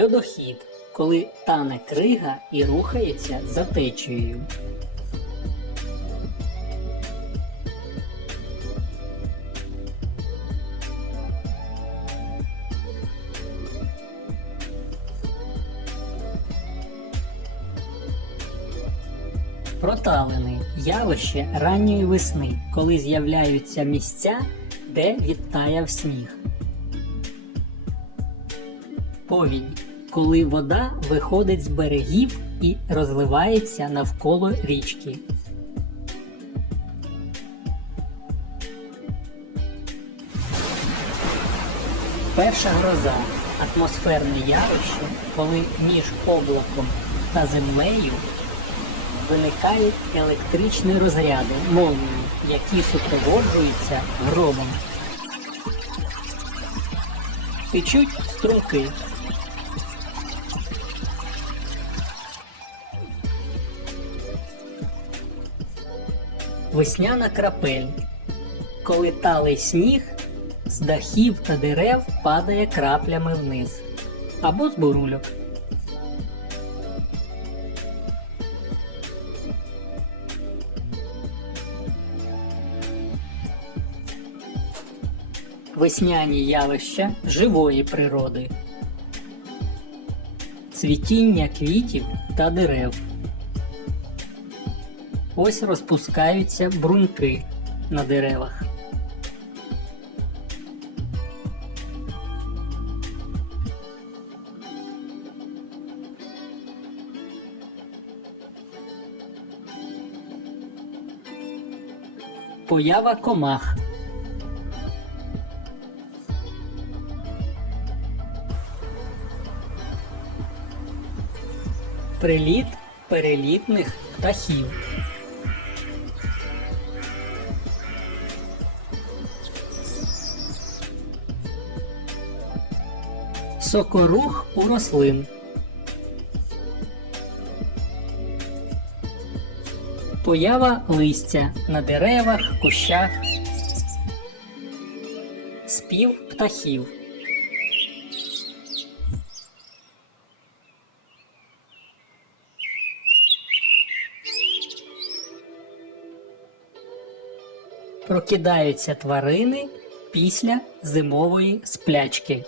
Льодохід, коли тане крига і рухається за течією. Проталини явище ранньої весни, коли з'являються місця, де відтаяв сніг. Повінь, коли вода виходить з берегів і розливається навколо річки. Перша гроза атмосферне явище, коли між облаком та землею виникають електричні розряди молнії, які супроводжуються громом. Течуть струмки. Весняна крапель. Коли талий сніг з дахів та дерев падає краплями вниз. Або з бурульок. Весняні явища живої природи. Цвітіння квітів та дерев. Ось розпускаються бруньки на деревах. Поява комах. Приліт перелітних птахів. Сокорух у рослин. Поява листя на деревах, кущах. Спів птахів. Прокидаються тварини після зимової сплячки.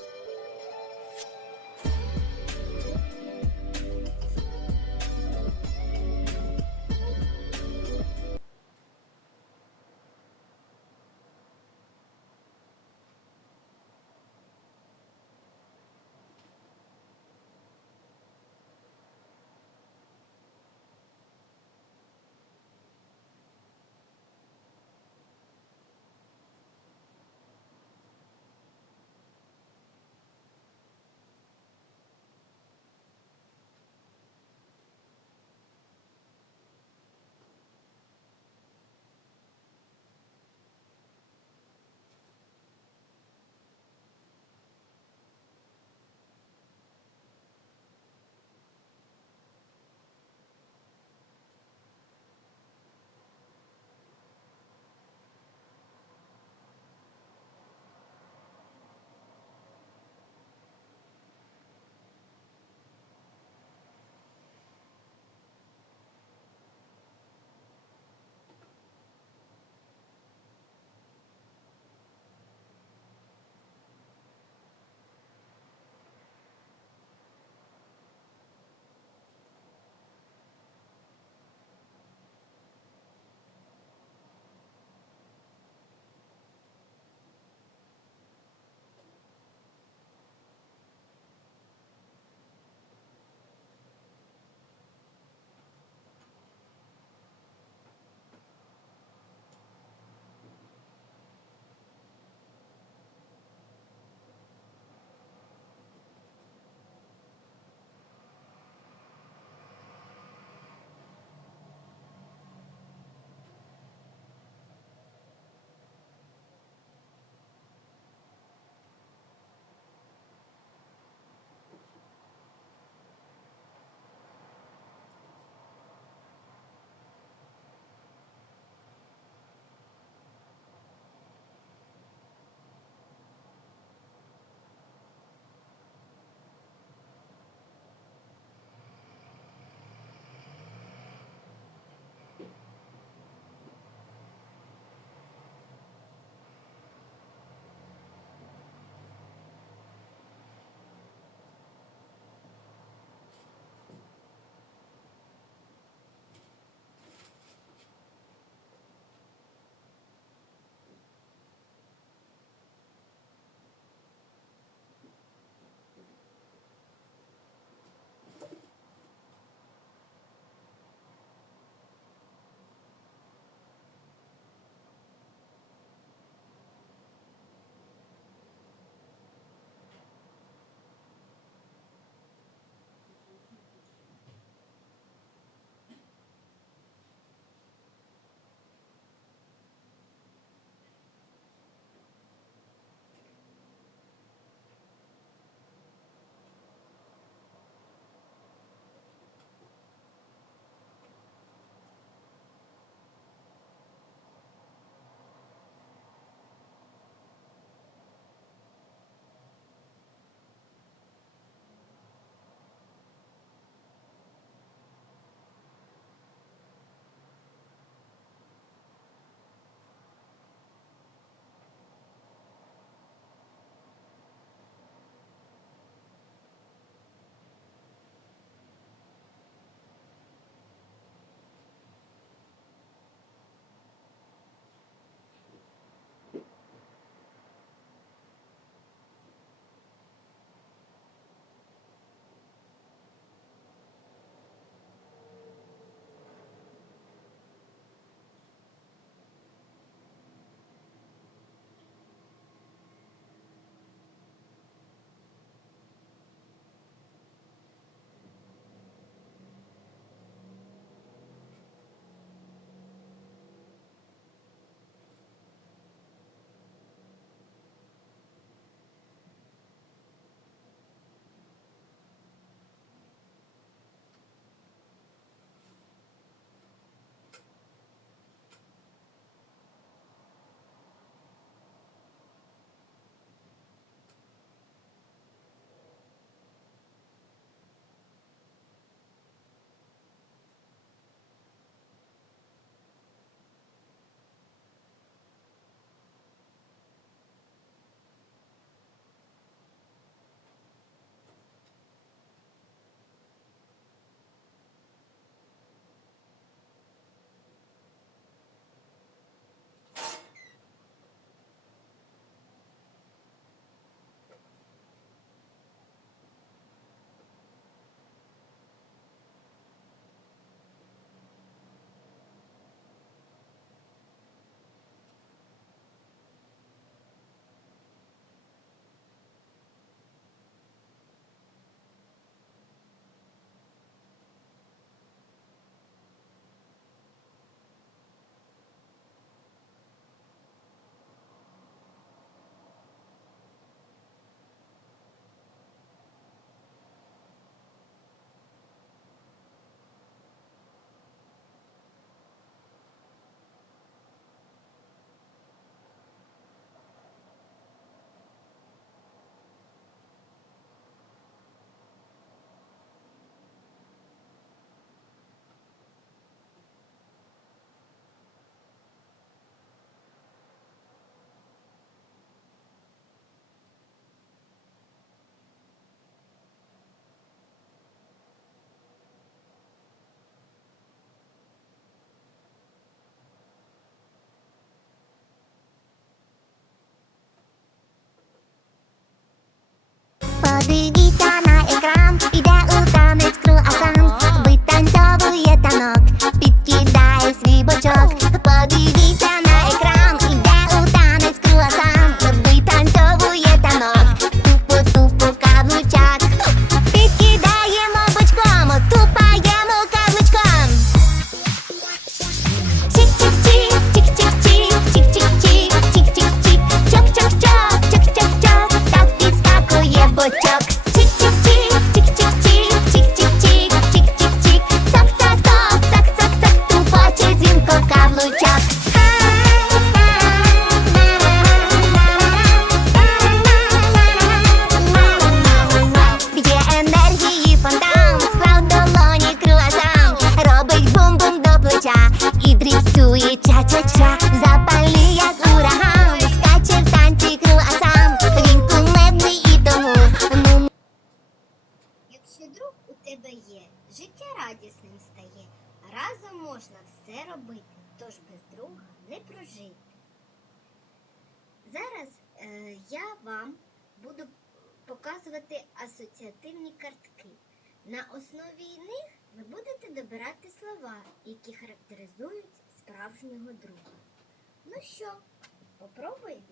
Які характеризують справжнього друга. Ну що, попробуємо?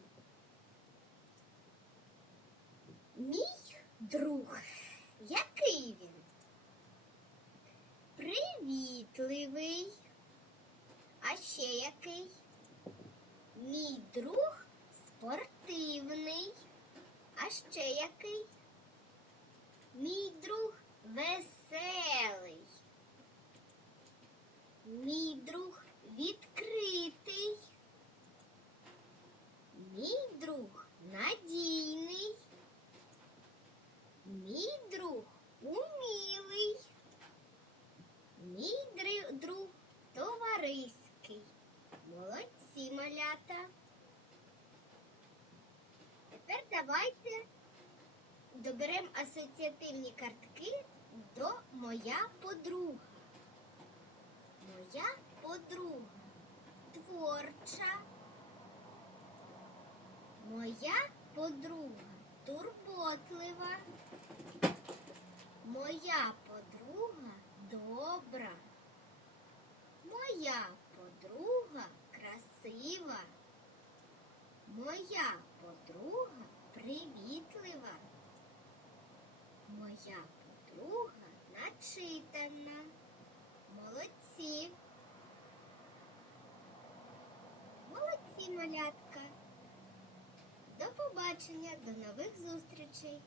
Мій друг. Який він? Привітливий. А ще який? Мій друг спортивний. А ще який? Мій друг веселий. Мій друг відкритий. Мій друг надійний. Мій друг умілий. Мій дри- друг товариський. Молодці малята. Тепер давайте доберемо асоціативні картки до моя подруга. Моя подруга творча. Моя подруга турботлива. Моя подруга добра. Моя подруга красива. Моя подруга привітлива. Моя подруга начитана. Молодці. Молодці, малятка. До побачення, до нових зустрічей.